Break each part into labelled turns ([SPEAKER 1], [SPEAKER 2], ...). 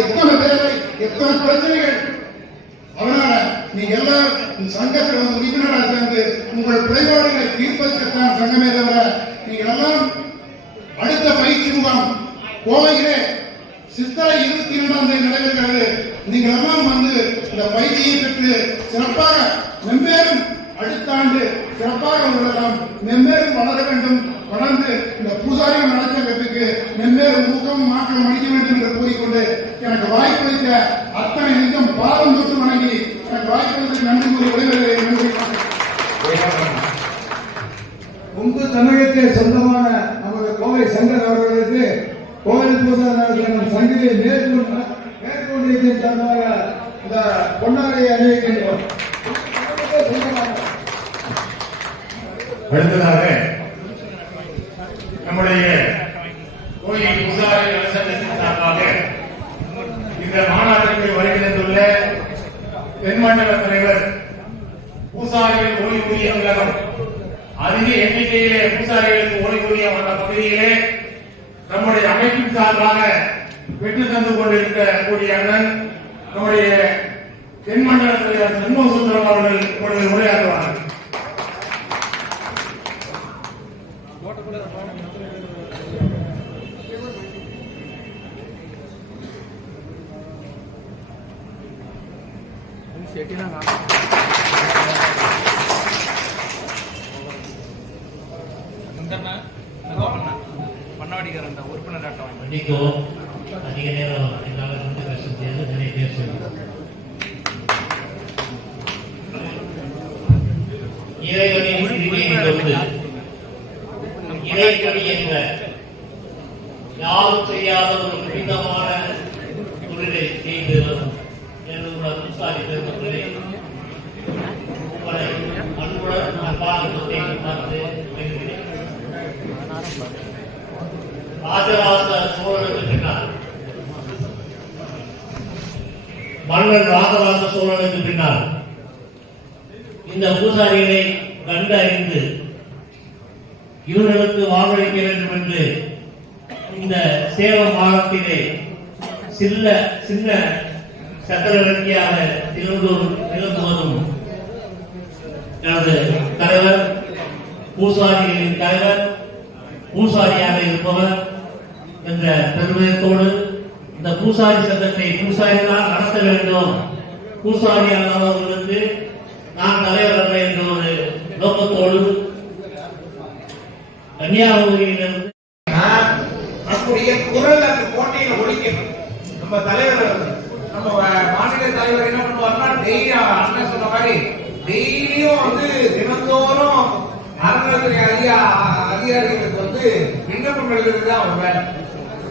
[SPEAKER 1] எத்தனை பேரை எத்தனை பிரச்சனைகள் அதனால நீங்க எல்லாம் சங்கத்தில் வந்து உறுப்பினராக சேர்ந்து உங்கள் குறைபாடுகளை தீர்ப்பதற்கான சங்கமே தவிர நீங்க எல்லாம் அடுத்த பயிற்சி முகாம் கோவையிலே சித்தா இருபத்தி இரண்டாம் தேதி நடைபெறுகிறது. நீங்கள் எல்லாம் வந்து இந்த பயிற்சியை பெற்று சிறப்பாக மென்மேலும் அடுத்த ஆண்டு சிறப்பாக உள்ளதாம் மென்மேலும் வளர வேண்டும். வளர்ந்து இந்த பூசாரிகள் நலச்சங்கத்துக்கு மென்மேலும் ஊக்கம் மாற்றம் அளிக்க வேண்டும் என்று கூறிக்கொண்டு எனக்கு வாய்ப்பளித்த அத்தனை நெஞ்சம் பாதம் தொட்டு வணங்கி எனக்கு வாய்ப்பளித்ததுக்கு நன்றி கூறி விடைபெறுகிறேன் நன்றி வணக்கம்.
[SPEAKER 2] உந்து தமிழகத்தை சொந்தமான நமது கோவை சங்கர் அவர்களுக்கு கோவில் பூசாரம் சங்கத்தை மேற்கொண்டு மேற்கொண்டிருக்கின்ற சார்பாக இந்த பொன்னாடையை அணிவிக்கின்றோம்
[SPEAKER 3] அடுத்ததாக நம்முடைய கோயில் பூசாரி சார்பாக இந்த மாநாட்டிற்கு வருகை தென்மண்டல தலைவர் பூசாரிகள் ஓய்வூதிய கழகம் அதிக எண்ணிக்கையிலே பூசாரிகளுக்கு ஓய்வூதியம் அந்த பகுதியிலே நம்முடைய அமைப்பின் சார்பாக பெற்று தந்து கொண்டிருக்கக்கூடிய அண்ணன் நம்முடைய தென்மண்டல தலைவர் சண்முக சுந்தரம் அவர்கள் உரையாற்ற இப்பொழுது உரையாற்றுவார்கள்
[SPEAKER 4] பண்ணவாடிக்காரன் உறுப்பினர் ஆட்டம்
[SPEAKER 5] மன்னிக்கவும் அதிக நேரம் என்னால் வந்து பேச முடியாது நிறைய பேர் சொல்லுங்கள் இறைவனின் திருமையிலிருந்து இறைவனி என்ற யாரும் செய்யாத ஒரு புனிதமான தொழிலை செய்து வரும். என்னுடைய உங்களை அன்புடன் அன்பாக பார்த்து ராஜராஜ சோழனுக்கு பின்னால் மன்னர் ராஜராஜ சோழனுக்கு பின்னால் இந்த பூசாரிகளை கண்டறிந்து இவர்களுக்கு வாக்களிக்க வேண்டும் என்று இந்த சேலம் மாவட்டத்திலே சில்ல சின்ன சக்கரவர்த்தியாக திருவள்ளூர் விளங்குவதும் எனது தலைவர் பூசாரிகளின் தலைவர் பூசாரியாக இருப்பவர் என்ற பெருமிதத்தோடு இந்த பூசாரி சங்கத்தை பூசாரி தான் நடத்த வேண்டும். பூசாரி அல்லாதவர்களுக்கு நான் தலைவர் அல்ல என்ற ஒரு நோக்கத்தோடு கன்னியாகுமரியிலிருந்து
[SPEAKER 6] நம்முடைய குரல் அந்த கோட்டையில் ஒழிக்கணும் நம்ம தலைவர் நம்ம மாநில தலைவர் என்ன பண்ணுவாருன்னா டெய்லி அண்ணன் சொன்ன மாதிரி டெய்லியும் வந்து தினந்தோறும் அறநிலையத்துறை அதிகா அதிகாரிகளுக்கு வந்து விண்ணப்பம் எழுதுறது தான் அவர் வேலை.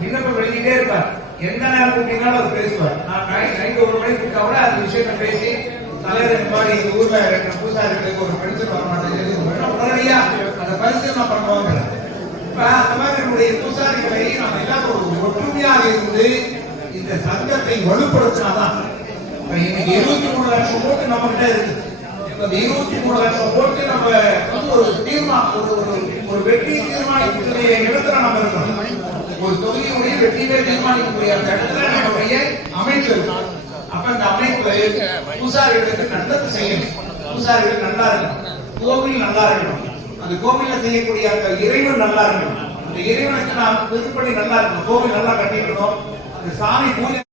[SPEAKER 6] விண்ணப்பம் எழுதிட்டே இருப்பார். எந்த நேரம் கூட்டினாலும் அவர் பேசுவார். நான் நைட் ஒரு மணிக்கு கூட்டா கூட அந்த விஷயத்தை பேசி தலைவர் இந்த மாதிரி இந்த ஊர்ல இருக்கிற பூசாரிகளுக்கு ஒரு பரிசு பண்ண மாட்டேங்குது. உடனடியா அந்த பரிசீலனை பண்ணுவாங்க. இப்ப அந்த மாதிரி நம்முடைய பூசாரிகளை நம்ம எல்லாரும் ஒரு ஒற்றுமையாக இருந்து இந்த சங்கத்தை வலுப்படுத்தினாதான். இன்னைக்கு இருபத்தி மூணு லட்சம் ஓட்டு நம்ம கிட்ட இருக்கு இந்த இருபத்தி மூணு லட்சம் ஓட்டு நம்ம வந்து ஒரு தீர்மானம் ஒரு ஒரு ஒரு வெற்றி தீர்மானிக்கக்கூடிய இடத்துல நம்ம இருக்கோம் ஒரு தொகுதியுடைய வெற்றியை தீர்மானிக்கக்கூடிய அந்த இடத்துல நம்முடைய அமைப்பு இருக்கும் அப்ப இந்த அமைப்பு பூசாரிகளுக்கு நல்லது செய்யணும். பூசாரிகள் நல்லா இருக்கணும். கோவில் நல்லா இருக்கணும். அந்த கோவில செய்யக்கூடிய அந்த இறைவன் நல்லா இருக்கணும். அந்த இறைவனுக்கு நாம் திருப்பணி நல்லா இருக்கணும். கோவில் நல்லா கட்டிக்கணும் அந்த சாமி பூஜை